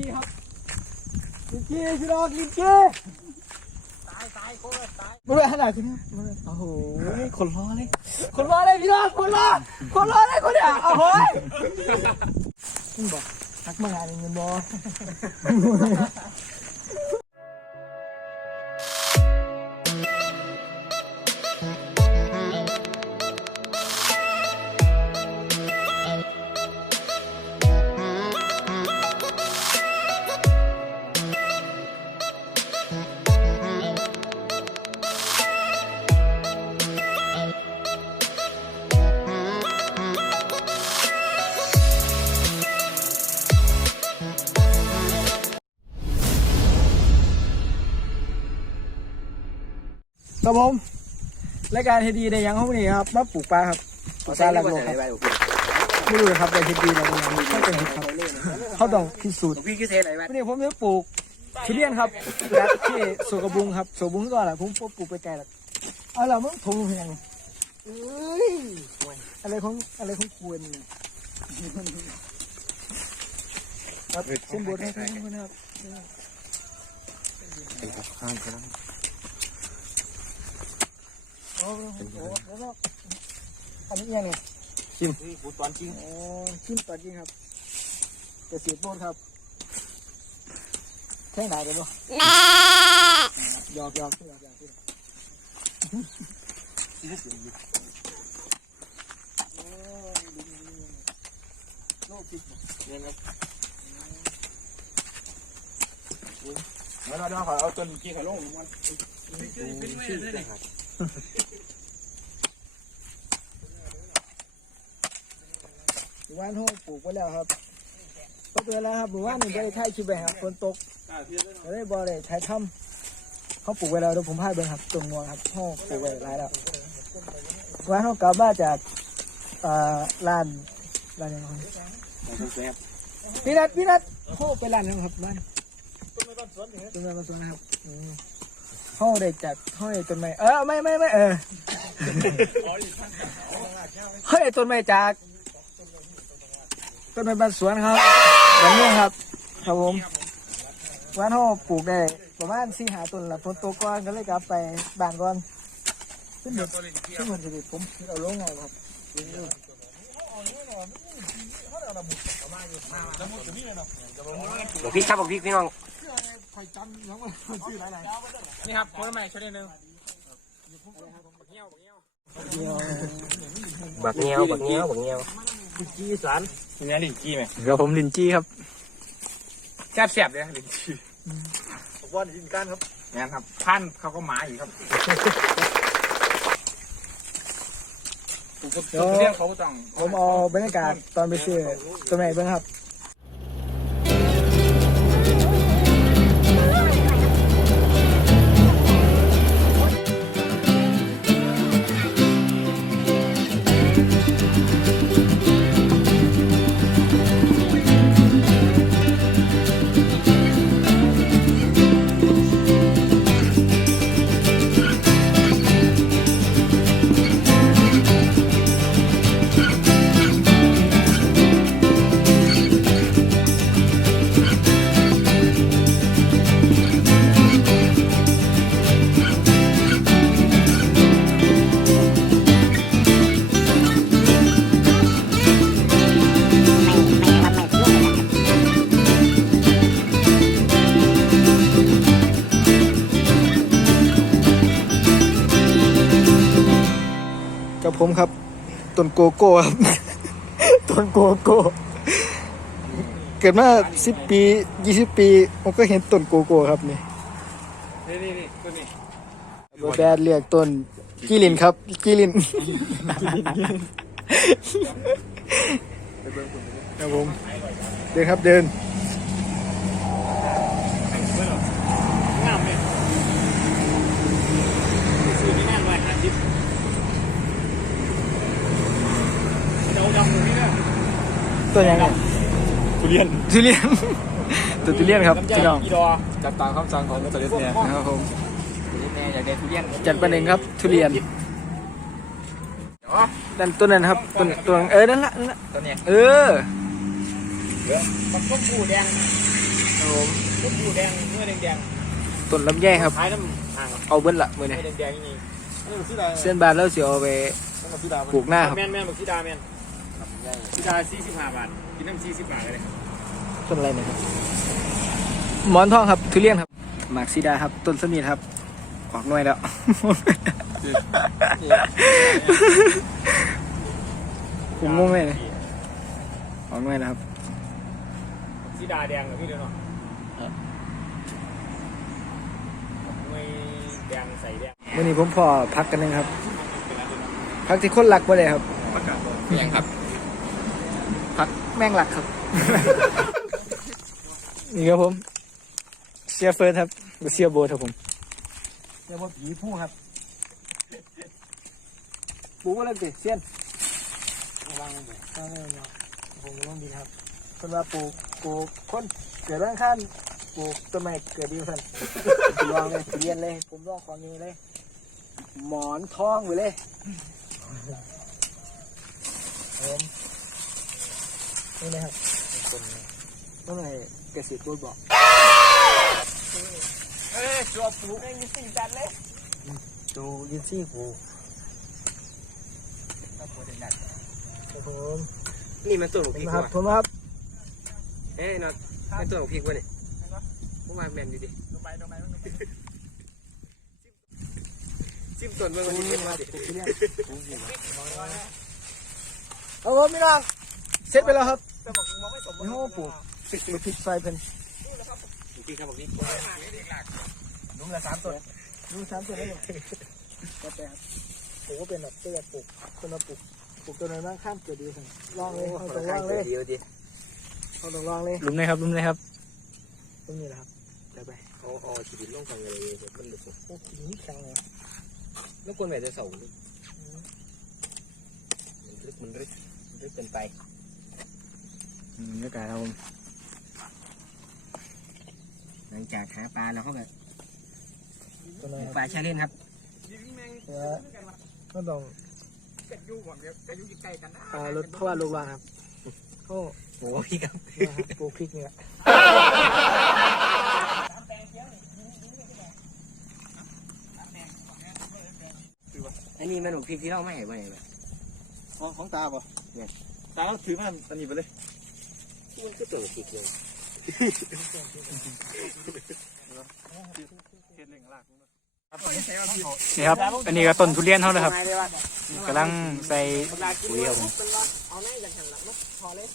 จีครับลิ้นจีพี่น้องลิ้นจีตายตายโคตรตายมาเลยขนาดนี้โอ้โหคนรอเลยคนรอเลยพี่น้องคนรอคนรอเลยคนเนี้ยโอ้โหมึงบอกทักมางานเงินบอ ผมรายการเฮดีในยังห้องนี้ครับมาปลูกปลาครับปลูกปลาหลักโลกครับไม่รู้เลยครับแต่เฮดีในยังไม่เป็นเห็ดครับเขาต้องพิสูจน์พี่คือเทอะไรวะวันนี้ผมจะปลูกทุเรียนครับจากที่สวนกระบุงครับสวนกระบุงก่อนแหละผมปลูกไปไกลแล้วเอาล่ะมึงถงเพียงอะไรของอะไรของกวนเนี่ยครับเส้นบดให้ทุกคนะครับโอ้โหโอ้โหแล้ว อันนี้ยังไงกูตอนจริงอ๋อชิ้นตัดจริงครับจะเสียโบนครับแค่ไหนกันบ่หยอกหยอกหยอกหยอกหยอกโลกจิกแล้วเราขอเอาต้นกี้ขาลงมัน หมู่บ้านห้องปลูกไปแล้วครับก็เตือนแล้วครับหมู่บ้านนี่ไม่ได้ถ่ายคลิปไปครับฝนตกไม่ได้บอเลยถ่ายถ้ำเขาปลูกไว้แล้วเดี๋ยวผมพาไปครับต้นงวงครับห้องปลูกไว้หลายแล้วว่าเขากลับมาจากอ่าร้านร้านยังไงแซ่บพี่นัทพี่นัทโคไปร้านนึงครับบ้านต้นไม้บ้านสวนต้นไม้บ้านสวนนะครับ อืมเขาได้จัดเขาได้ต้นไม้เออไม่ไม่ไม่เออเขาได้ต้นไม้จากต้นไม้บ้านสวนครับบ้านเมืองครับ ครับผมวันเขาปลูกได้ประมาณสี่หาต้นละฝนโตกก่อนก็เลยกลับไปบ้านก่อนขึ้นหมดขึ้นหมดสิผมเอาลงเอาครับบอกพี่ครับบอกพี่พี่น้อง ใครจำยังไม่ชื่ออะไรนี่ครับคนใหม่ช่วยนิดนึงบักเงี้ยวบักเงี้ยวบักเงี้ยวจี้สันนี่ลินจี้ไหมครับผมลินจี้ครับแซ่บแซ่บเลยลินจี้ผมว่าดินก้านครับนี่ครับพันเขาก็หมาอยู่ครับเดี๋ยวเรื่องเขาต้องผมเอาบรรยากาศตอนไปซื้อตัวไหนบ้างครับกับ ต้นโกโก้ครับ ต้นโกโก้ เกิดมาสิบปียี่สิบปีผมก็เห็นต้นโกโก้ครับนี่นี่นี่นี่ตัวนี้โรแบดเรียกต้นกิลินครับกิลินครับผมเดินครับเดิน งามเลยซื้อที่นั่นไว้หันยิบเดาดำตรงนี้เนี่ย ตัวยังไงทุเรียนทุเรียนตัวทุเรียนครับพี่น้องอีดอจับตามคำสั่งของมิสเตอร์เดสเนี่ยนะครับผมแม่อยากได้ทุเรียนจัดประเด็นครับทุเรียนนั่นต้นนั้นครับต้นตัวเออนั่นละนั่นละตัวเนี้ยเออมันก็ผูแดงครับผมลูกปูแดงเนื้อแดงต้นลำไยครับๆคล้ายน้ำห่างเอาเบิ้ลละมือเนื้นี้อแดงๆนี่เออสีดาเส้นบานแล้วเสียเอาไปปลูกหน้าครับแม่นแม่นบอกสีดาแม่น สีดาสี่สิบห้าบาท กินน้ำสี่สิบบาทเลยต้นอะไรนะครับ หมอนทองครับทุเรียนครับหมากซีดาครับ ต้นสมีดครับออกหน่วยแล้ว ผมงงเลยออกหน่วยแล้วครับสีดาแดงเหรอพี่เดี๋ยวเนาะครับไม่แดงใส่แดงวันนี้ผมพอพักกันหนึงครับ พักที่คนหลักบ่เลยครับประกาศยังครับพัก แม่งหลักครับ นี่ครับผมเชียร์เฟิร์สครับกับเชียร์โบทครับผมเชียร์โบทผีผู้ครับปลูกอะไรเด็ดเซียนวางเลยเอาเลยมาผมลงดีครับคนว่าปลูกปลูกคนเกิดเรื่องขั้นปลูกต้นไม้เกิดดีสันลองเลยเรียนเลย ผมลองของนี้เลย หมอนทองไปเลยผม นี่นะครับต้นต้นอะไม้เกษตรกรบอกเอ้ยจัวปลูกไอ้ยี่สี่จันเลยดูยินซี่ปลูกถ้าปลูกเด็ดครับผมนี่มันต้นของผพมริกนะครับว่ะผมครับเอ้ยน็อตมันต้นของพริกว่ะนี่พวกมาแมนอยู่ดิลงไปลงไปลงไปจิ้มต้นเมื่อวันนี้มาดิเอาผมพี่น้อง เสร็จไปแล้วครับแต่บอกมองไม่สมนี่ห้องปลูกปลูกพริกไฟเพิ่นพริกครับบอกพริกนุ่มละสามต้นดูสามตัวได้ยังก็แปลกปลูกก็เป็นแบบตัวปลูกคนมาปลูกปลูกตัวไหนบ้างข้ามเกิดดีสันลองเลยเอาต้องลองเลยเดียวดิเอาต้องลองเลยลุมเลยครับลุมเลยครับตรงนี้แหละครับเดี๋ยวไปเอาเอาชีวิตลงกันเลยมันหลุดโอ้โหนี่แข็งเลยแล้วคนแม่จะเสามันรึกมันรึกรึกเกินไปอืม บรรยากาศครับผมหลังจากหาปลาแล้วเขาแบบตัวไหนครับปลาชาเล่นครับตัวก็ต้องจะยู่หมดจะยู่ใกล้กันนะอ่ารถเข้าว่าลูกวางครับโอ้โอ้พี่ครับนะครับปลูกพริกเนี่ยอันนี้มันหนูพริกที่เราไม่เห็นไปไหนอ๋อของตาป่ะเนี่ยตาถือมาตันนี้ไปเลย มันก็ตัวพริกเลยนี่ครับ อันนี้ก็ต้นทุเรียนเขาเลยครับกำลังใส่ปุ๋ยครับผมเอาแน่อย่างหันหลังพอเลย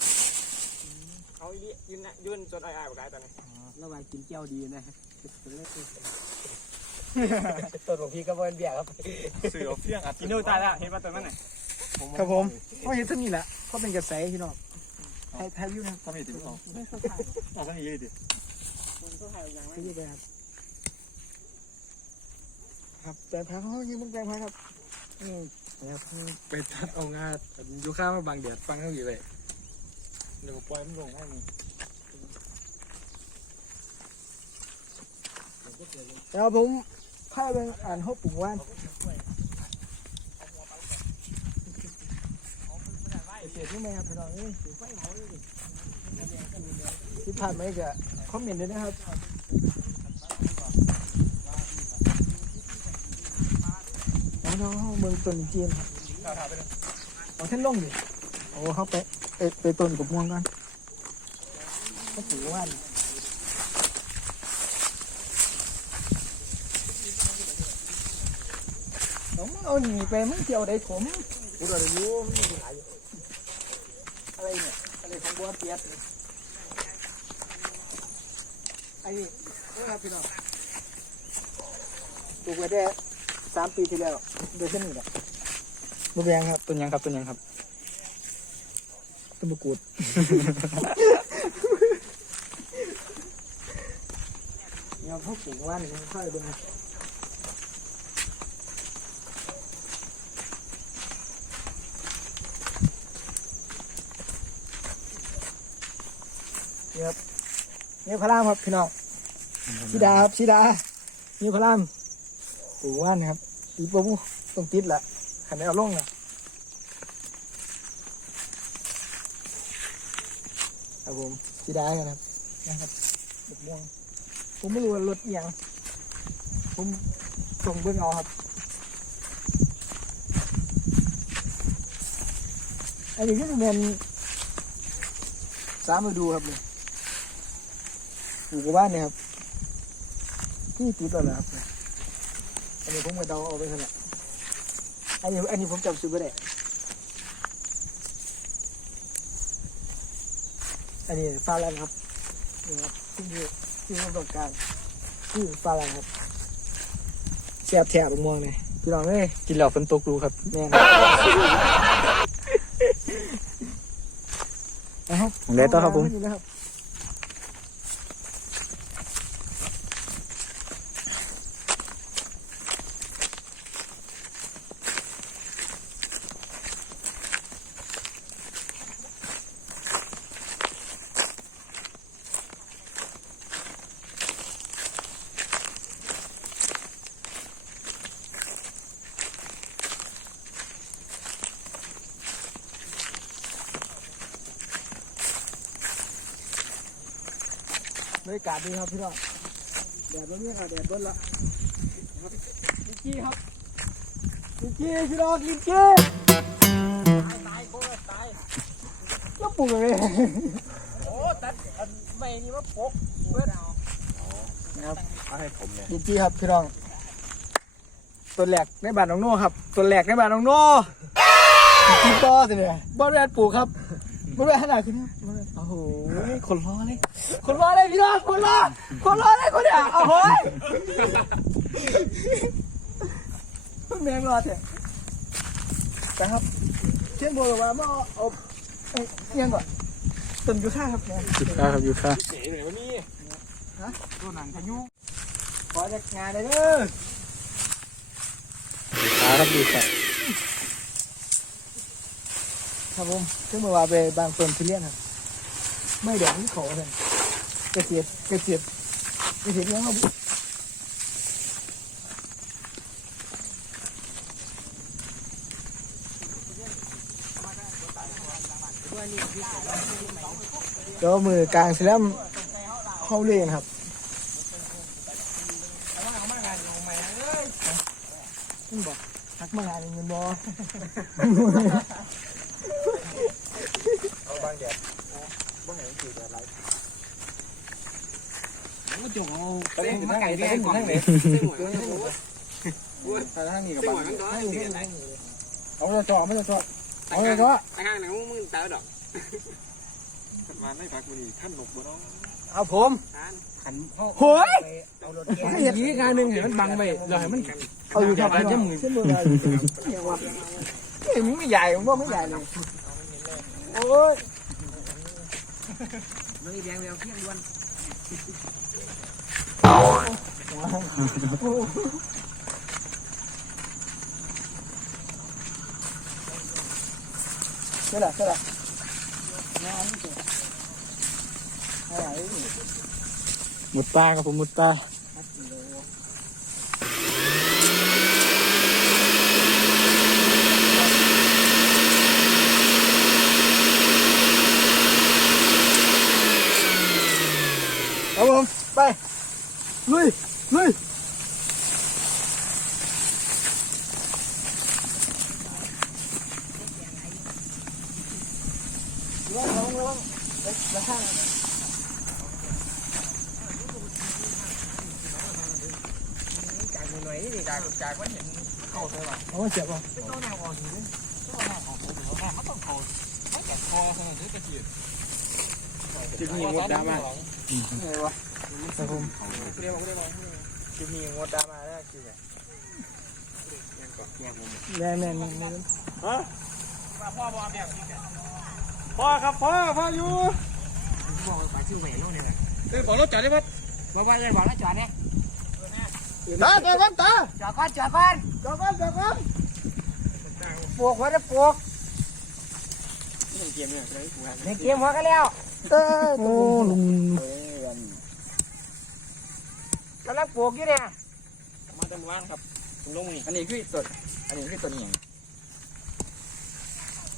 เขายืนยืนจนไอ้ไอ้บอกไอ้ตอนนี้ระหว่างกินเจ้าดีนะต้นของพี่ก็เป็นเบียร์ครับสื่อเพียงอัดกินดูตายละเห็นป่ะตัวนั้นไหนครับผมก็เห็นท่านี้แหละเขาเป็นกระแสพี่น้อง ไทยไทยวิวนะครับทำไมถึงเอาเอาทำไมยืดดิไทยวิวไปครับครับแปลงพักเขายังมึงแปลงพักครับอืมนะครับไปตัดเอางาอยู่ข้างมาบางเดียดฟังเขาอยู่เลยเดี๋ยวปล่อยมันลงให้มันแล้วผมพาไปอ่านห้องปลูกว่าน เสียที่ไหมครับพี่น้องเอ้ยที่ผ่านมาก็คอมเมนต์ด้วยนะครับน้องเมืองต้นจีนเอาเส้นลงดิโอ้เขาไปไปไปต้นกับม่วงกันเขาปลูกว่านผมเอาหนีไปมึงเที่ยวได้ผมกูโดนรู้มันหายอยู่อะไรเนี่ยอะไรของ บัวเปียดเนี่ยไอ้นี่นี่ครับพี่น้องปลูกไว้ได้สามปีที่แล้วโดยเช่นนี้แหละบุแบงครับต้นยังครับต้นยังครับต้นมะกรูดเนี่ยเขาปลูกว่านนี่ค่อยดูนะ นี่ครับนี่พระรามครับพี่น้องชิดาครับชิดานี่พระรามปลูกว่านครับอีปะบุต้องติดละขันได้เอาลงนะครับผมสีดากันครับนะครับบกม่วงผมไม่รู้ว่ารถอหยังผมส่งเบิ่งเอาครับอันนี้ก็จะเป็นสามฤดูครับนี่ ปลูกกับบ้านเนี่ยครับที่ติดแล้วนะครับ อันนี้ผมก็เดาเอาไปเท่านั้นอันนี้อันนี้ผมจำซื้อไม่ได้อันนี้ฟาแลนครับนี่ครับที่นี่ที่ผมต้องการที่ฟาแลนครับแซ่บแถบม่วงเลยพี่น้องเอ้ยกินแล้วฝนตกรู้ครับแม่นนะครับเดี๋ยวต่อครับผม บบรรยากาศดีครับพี่น้องแดดวันนี้ค่ะแดดเบิ้ลละลิงกี้ครับลิงกี้พี่น้องลิงกี้ตายตายโคตรตายแล้วปลูกอะไรโอ้ตัดอันไม่นี่ว่าปกเพื่อนเอานะครับเอาให้ผมเนี่ยลิงกี้ครับพี่น้องตัวแรกในบ้านน้องโน่ครับตัวแรกในบ้านน้องโน่ลิงกี้ต่อสิเนี่ยบ้านแรกปลูกครับบ้านแรกขนาดขึ้น คนรอเลย คนรอเลยพี่น้องคนรอ คนรอเลยคนเนี่ยโอ้โหแมงรอเถอะนะครับเช่นบอกเลยว่ามาเอาเอาเอ้ยเอียงก่อนต้นยูค่าครับเนี่ยอยู่ค่าครับอยู่ค่าเจ๋เลยวันนี้ตัวหนังพายุขอจากงานเลยเด้ออยู่ค่าครับอยู่ค่าครับผมซึ่งเมื่อวานไปบางเฟิร์มทุเรียนครับ ไม่แดงที่เขาเลยกระเจี๊ยบกระเจี๊ยบกระเจี๊ยบยังเอาเดี๋ยวมือกลางเสร็จแล้วเข้าเรียนครับนี่บอกทักมางานเงินบอ เอาบางแดดบ่เห็นสีแดดไร ก็จงเอาไปเล่นมาไก่ได้ก่อนเลยซึ่งหวยมันรู้ถ้าทางนี้กับซึ่งบาหงวยมันก็เสียไหนเอาจะจอไม่จะจอไอ้ข้างไอ้ข้างไหนมึงตายดอกมาไม่พักมันนี่ท่านหนกบ่เนาะเอาผมขันโฮ้ยเอารถแกยีกาหนึ่งเห็นมันบังไปเราให้มันเอาอยู่ครับเส้นมือเราอยู่เนี่ยว่าเห็นไม่ใหญ่ผมว่าไม่ใหญ่เลยโอ้ยมันแดงแววเพี้ยนล้วนใช่ละใช่ละงานนี่เจ๋งอะไรมุดตาครับผมมุดตาครับผมไปลุยลุยระวังระวังระวังเด็กระข้างจากหน่ อยนี่จากจากว่า เห็นเข้าใช่ป่ะเอา อะไรวะครับผมเรียกว่าเรียกว่าจะมีงดดามาได้คือไงแม่แม่แม่แม่ฮะพ่อบอกแบบพ่อครับพ่อพ่ออยู่บอกไปชื่อแหวนนู่นนี่แหละเอ้ยบอกรถจอดได้ปะบอกว่าจะบอกแล้วจอดเนี่ยตาจอดก่อนตาจอดก่อนจอดก่อนจอดก่อนจอดก่อนปลูกไว้ได้ปลูกนี่เกมเนี่ยเลยกูในเกมหัวกันแล้วเออโอ้ลุง กำลัง ปลูกอยู่เนี่ยมาตำว่างครับลงนี่อันนี้คือตัวอันนี้คือตัวนี้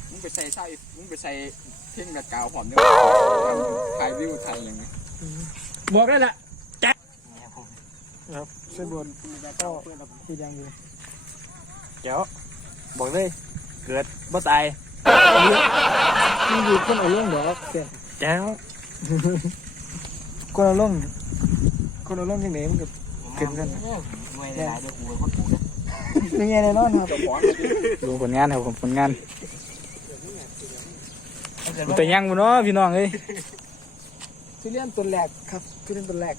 มึงไปใส่ใส่มึงไปใส่เพ่งแบบกาวหอมเนี่ยถ่ายวิวถ่ายอย่างนี้บอกได้ละครับเส้นบนก็ที่ยังอยู่เดี๋ยวบอกเลยเกิดบ่ตายนี่อยู่คนเอาลงดอกเสียแจ้วคนเอาลงคนเอาลงยังไงมันก็ เกินกันมวยหลายๆเดี๋ยวกูเป็นคนปลูกนะเป็นไงแน่นอนครับดูผลงานครับผมผลงานแต่ยังบ่เนาะพี่น้องเอ้ยทุเรียนต้นแรกครับทุเรียนต้นแรก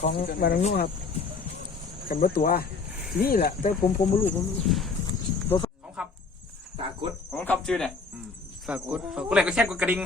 ของบานังนุครับกันบ่ตัว นี่แหละ แต่ผมผมบ่รู้ผมของครับตากดของครับชื่อเนี่ยฝากกดฝากกูเลยก็แช่กดกระดิ่ง